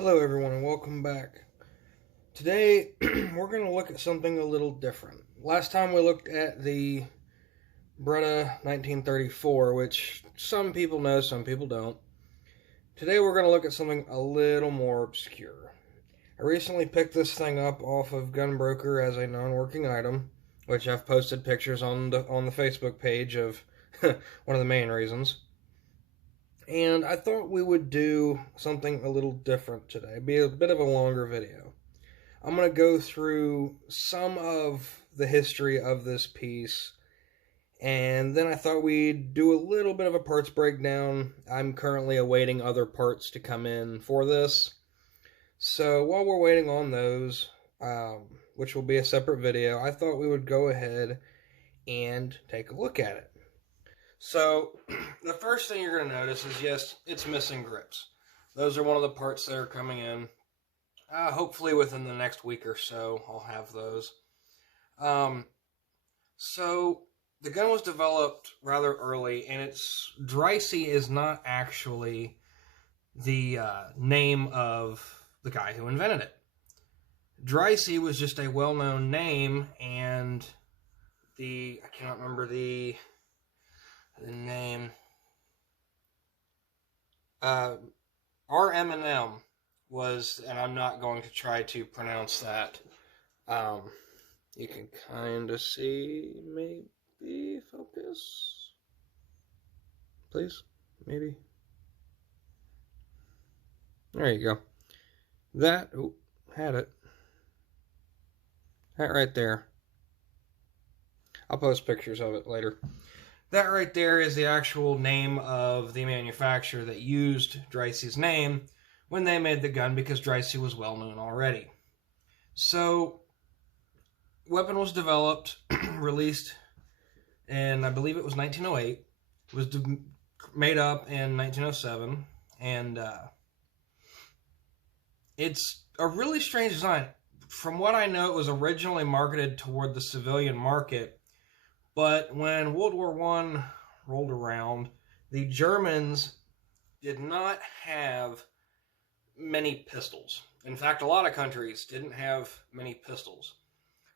Hello everyone and welcome back. Today we're going to look at something a little different. Last time we looked at the Breda 1934, which some people know, some people don't. Today we're going to look at something a little more obscure. I recently picked this thing up off of Gunbroker as a non-working item, which I've posted pictures on the Facebook page of one of the main reasons. And I thought we would do something a little different today. Be a bit of a longer video. I'm going to go through some of the history of this piece, and then I thought we'd do a little bit of a parts breakdown. I'm currently awaiting other parts to come in for this. So while we're waiting on those, which will be a separate video, I thought we would go ahead and take a look at it. So, the first thing you're going to notice is, yes, it's missing grips. Those are one of the parts that are coming in. Hopefully within the next week or so, I'll have those. So, the gun was developed rather early, and dreyse is not actually the name of the guy who invented it. Dreyse was just a well-known name, and I cannot remember the name, RMM was, and I'm not going to try to pronounce that. You can kind of see, maybe, focus, please, maybe. There you go. That, had it. That right there. I'll post pictures of it later. That right there is the actual name of the manufacturer that used Dreyse's name when they made the gun, because Dreyse was well known already. So, weapon was developed, released in, I believe it was 1908. It was made up in 1907, and it's a really strange design. From what I know, it was originally marketed toward the civilian market. But when World War I rolled around, the Germans did not have many pistols. In fact, a lot of countries didn't have many pistols.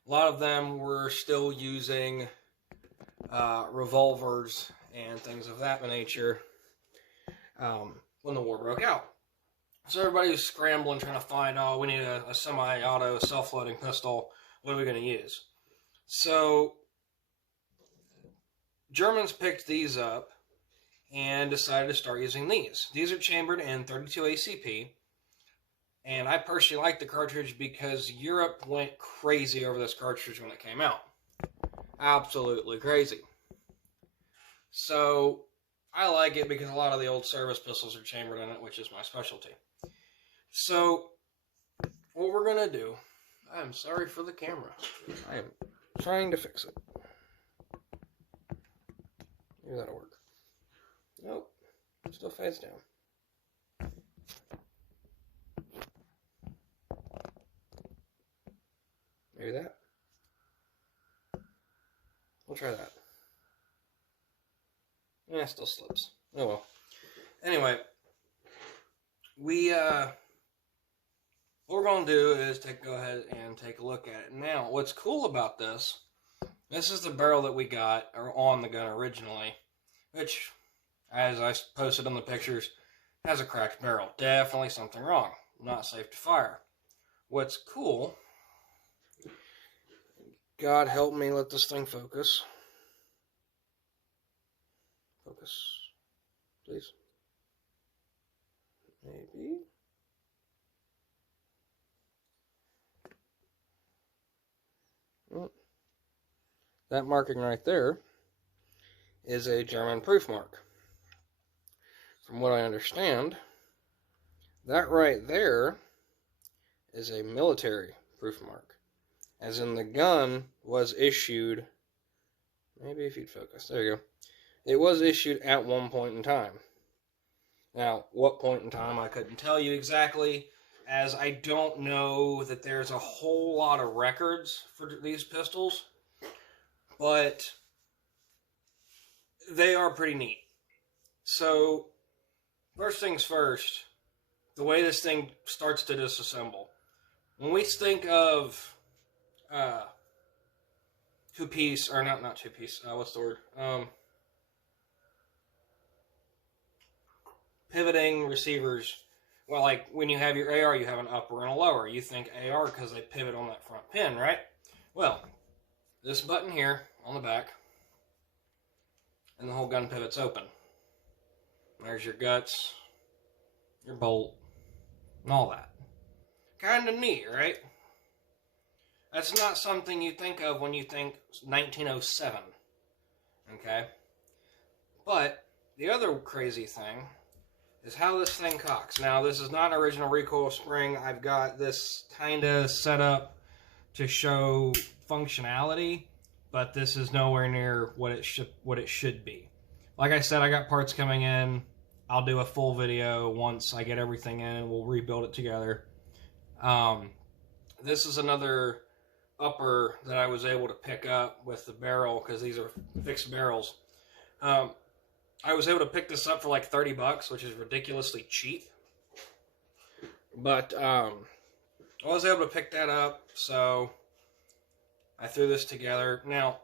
A lot of them were still using revolvers and things of that nature when the war broke out. So everybody was scrambling, trying to find, we need a semi-auto, self-loading pistol. What are we going to use? So Germans picked these up and decided to start using these. These are chambered in 32 ACP, and I personally like the cartridge because Europe went crazy over this cartridge when it came out. Absolutely crazy. So I like it because a lot of the old service pistols are chambered in it, which is my specialty. So what we're going to do, I'm sorry for the camera. I am trying to fix it. Maybe that'll work. Nope. It still fades down. Maybe that. We'll try that. Yeah, it still slips. Oh well. Anyway, what we're going to do is go ahead and take a look at it. Now, what's cool about this is the barrel that we got on the gun originally, which, as I posted in the pictures, has a cracked barrel. Definitely something wrong. Not safe to fire. What's cool, God help me, let this thing focus. Focus, please. Maybe. Oh. That marking right there is a German proof mark. From what I understand, that right there is a military proof mark. As in, the gun was issued, maybe if you'd focus, there you go. It was issued at one point in time. Now, what point in time, I couldn't tell you exactly, as I don't know that there's a whole lot of records for these pistols. But they are pretty neat. So, first things first, the way this thing starts to disassemble. When we think of two-piece, or not two-piece, what's the word? Pivoting receivers. Well, like when you have your AR, you have an upper and a lower. You think AR because they pivot on that front pin, right? Well, this button here on the back, and the whole gun pivot's open. There's your guts, your bolt, and all that. Kind of neat, right? That's not something you think of when you think 1907, okay? But the other crazy thing is how this thing cocks. Now, this is not an original recoil spring. I've got this kind of set up to show functionality, but this is nowhere near what it should be. Like I said, I got parts coming in. I'll do a full video once I get everything in, and we'll rebuild it together. This is another upper that I was able to pick up with the barrel, because these are fixed barrels. I was able to pick this up for like $30, which is ridiculously cheap. But I was able to pick that up, so I threw this together. Now,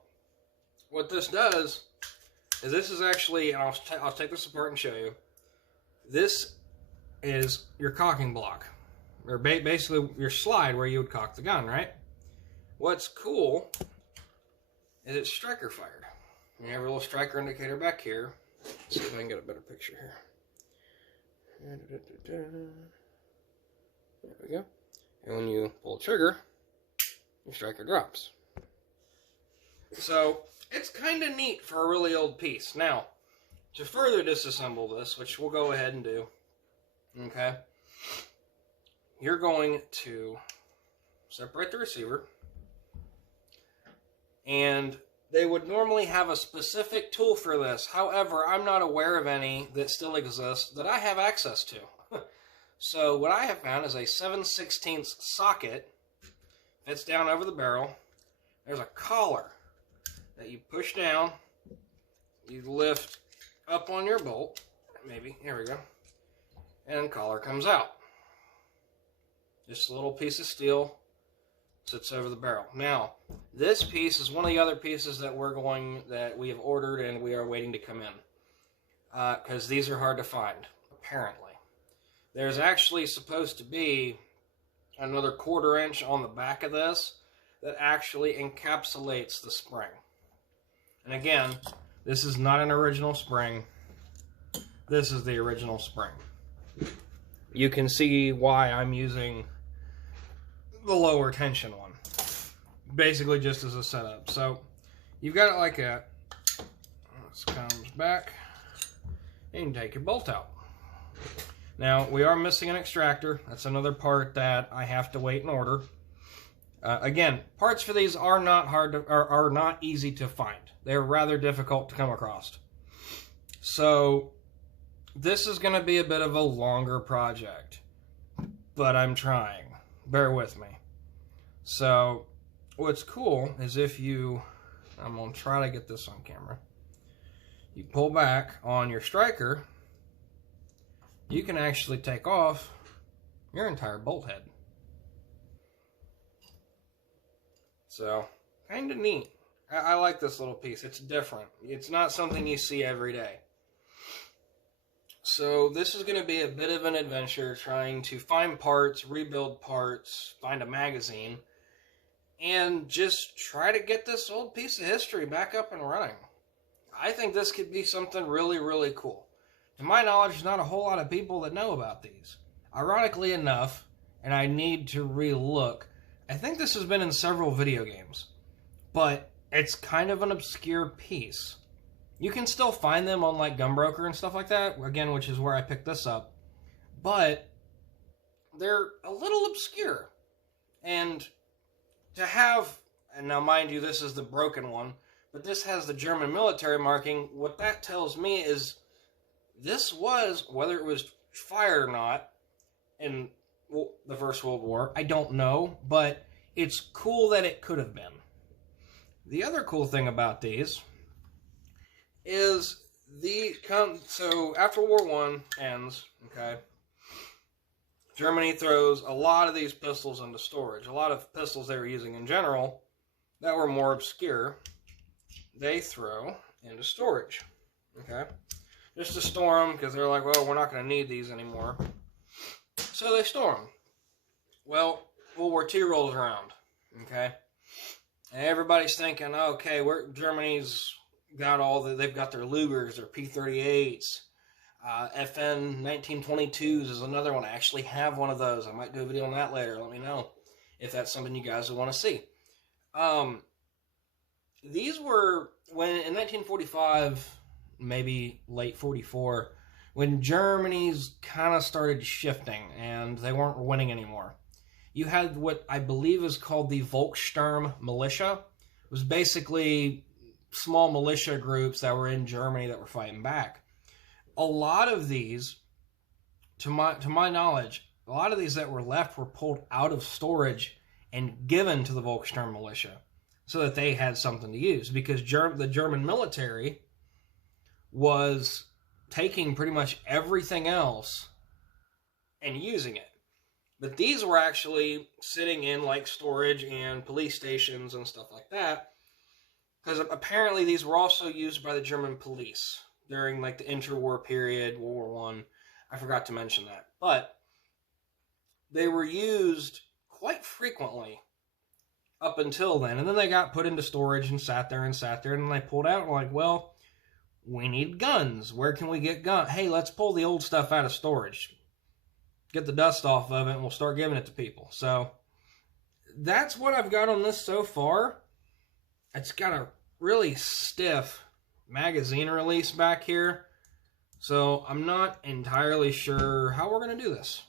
what this does is this is actually, and I'll take this apart and show you. This is your cocking block, or basically your slide where you would cock the gun, right? What's cool is it's striker fired. You have a little striker indicator back here. Let's see if I can get a better picture here. There we go. And when you pull the trigger, your striker drops. So, it's kind of neat for a really old piece. Now, to further disassemble this, which we'll go ahead and do, okay, you're going to separate the receiver, and they would normally have a specific tool for this. However, I'm not aware of any that still exist that I have access to. So what I have found is a 7/16 socket. Fits down over the barrel. There's a collar that you push down. You lift up on your bolt. Maybe. Here we go. And collar comes out. Just a little piece of steel. Sits over the barrel. Now, this piece is one of the other pieces that we have ordered and we are waiting to come in. Because these are hard to find, apparently. There's actually supposed to be another 1/4 inch on the back of this that actually encapsulates the spring. And again, this is not an original spring. This is the original spring. You can see why I'm using the lower tension one, basically just as a setup. So you've got it like that. This comes back and you take your bolt out. Now we are missing an extractor. That's another part that I have to wait and order. Again, parts for these are not are not easy to find. They're rather difficult to come across. So this is going to be a bit of a longer project, but I'm trying. Bear with me. So, what's cool is I'm going to try to get this on camera. You pull back on your striker, you can actually take off your entire bolt head. So, kind of neat. I like this little piece. It's different. It's not something you see every day. So this is going to be a bit of an adventure trying to find parts, rebuild parts, find a magazine, and just try to get this old piece of history back up and running. I think this could be something really, really cool. To my knowledge, there's not a whole lot of people that know about these. Ironically enough, and I need to re-look, I think this has been in several video games, but it's kind of an obscure piece. You can still find them on like Gunbroker and stuff like that, again, which is where I picked this up. But they're a little obscure. And to have, and now mind you, this is the broken one, but this has the German military marking. What that tells me is this was, whether it was fired or not, in the First World War, I don't know, but it's cool that it could have been. The other cool thing about these is so after World War I ends, okay, Germany throws a lot of these pistols into storage. A lot of pistols they were using in general that were more obscure, they throw into storage. Okay? Just to store them, because they're like, well, we're not going to need these anymore. So they store them. Well, World War II rolls around. Okay? And everybody's thinking, okay, Germany's got they've got their Lugers, their P-38s, FN 1922s is another one. I actually have one of those. I might do a video on that later. Let me know if that's something you guys would want to see. These were, when in 1945, maybe late 44, when Germany's kind of started shifting and they weren't winning anymore. You had what I believe is called the Volkssturm militia. It was basically small militia groups that were in Germany that were fighting back. A lot of these, to my knowledge, a lot of these that were left were pulled out of storage and given to the Volkssturm militia so that they had something to use, because the German military was taking pretty much everything else and using it. But these were actually sitting in like storage and police stations and stuff like that, because apparently these were also used by the German police during like the interwar period, World War I. I forgot to mention that. But they were used quite frequently up until then. And then they got put into storage and sat there, and then they pulled out and were like, well, we need guns. Where can we get guns? Hey, let's pull the old stuff out of storage. Get the dust off of it, and we'll start giving it to people. So that's what I've got on this so far. It's got a really stiff magazine release back here, so I'm not entirely sure how we're going to do this.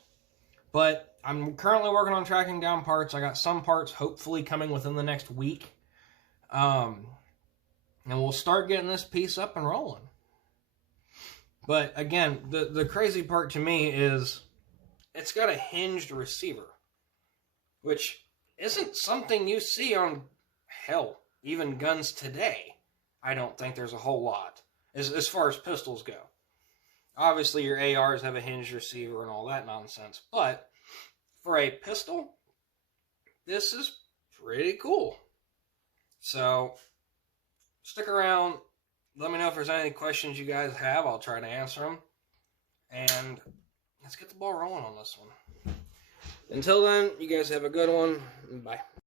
But I'm currently working on tracking down parts. I got some parts hopefully coming within the next week. And we'll start getting this piece up and rolling. But again, the crazy part to me is it's got a hinged receiver, which isn't something you see on, hell, even guns today. I don't think there's a whole lot as far as pistols go. Obviously, your ARs have a hinged receiver and all that nonsense, but for a pistol, this is pretty cool. So, stick around. Let me know if there's any questions you guys have. I'll try to answer them. And let's get the ball rolling on this one. Until then, you guys have a good one. Bye.